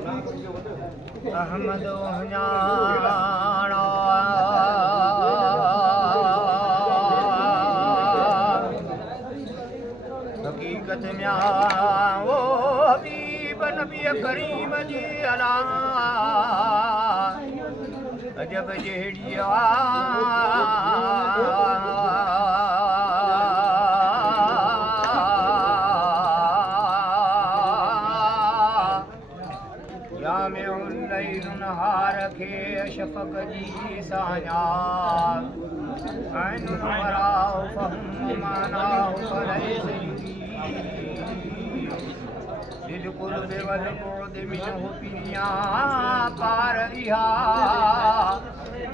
अहमद ञाणा हकीकत में वो हबीब नबी करीम जी अला अजब जहिड़ी हार खे शफ़क़ जी साया ऐन मराओ फहम मानाओ फलैस बिल्कुल बेवल बोद मिनहु पिरिया पार इहा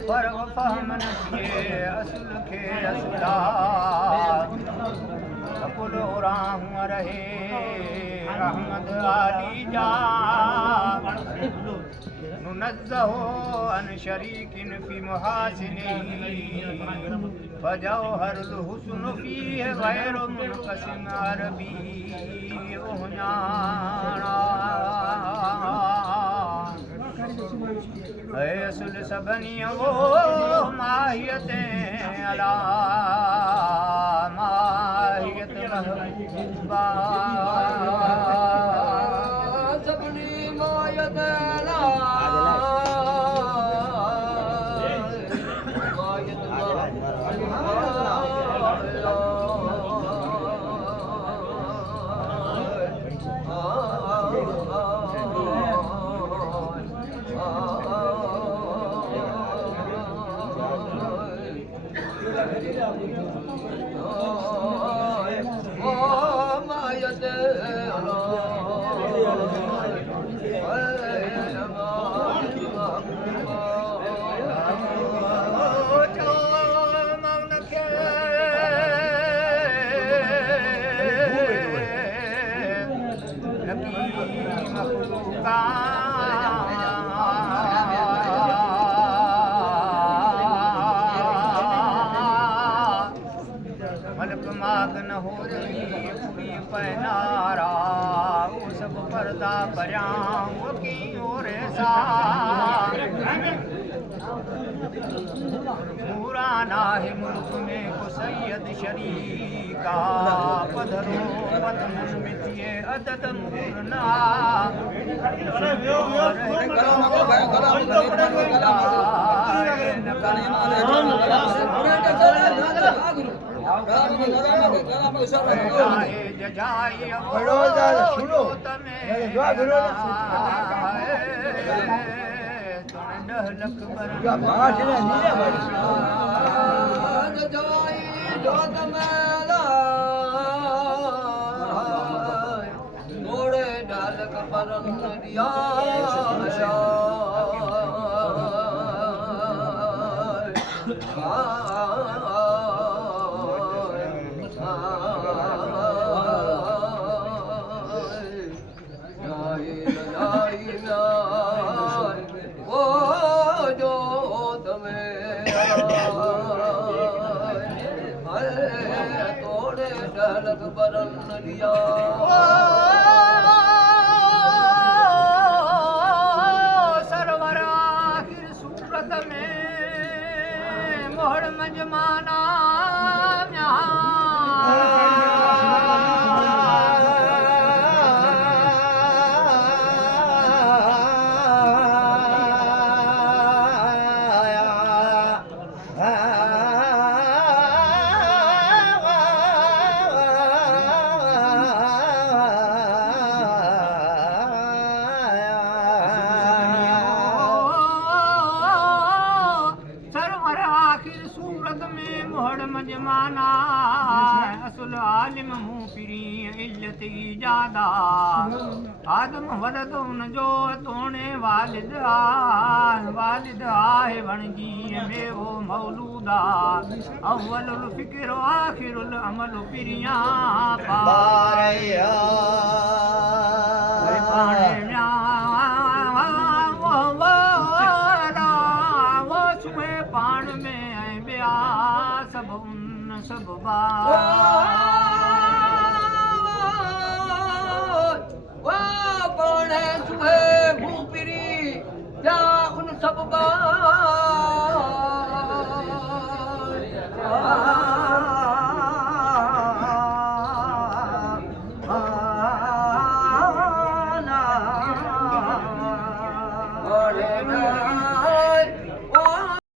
पर फहम नबिए असुल खे असुला अकुलो राहू रहे रहमत आली जा नज़्ज़हो अन शरीकिन फी मुहासिनिही फजौहरुल हुस्न फीह गैरु मुनक़सिम अरबी ओहञाणा है असुल सभनी वो माहियत अला माहियत महबूबा सभनी माहियत अला मागन हो पूरी पहनारा वो सब पर्दा परां वो की और सा पूरा ना है मुल्क में को सैयद शरीका पधरो पतमन मिथिए अदद मुरना सुनो सरवर आखिर सूरत में मोहर मजमाना मजमाना असुल आलिम हूँ पिरी इल्लत इजादा आदम वदद उन जो तोणे वालिद आहे वणजी में वो मौलूदा अव्वलुल फिक्र आखिरुल अमल पिरिया पारया पाण में सब उन सब बा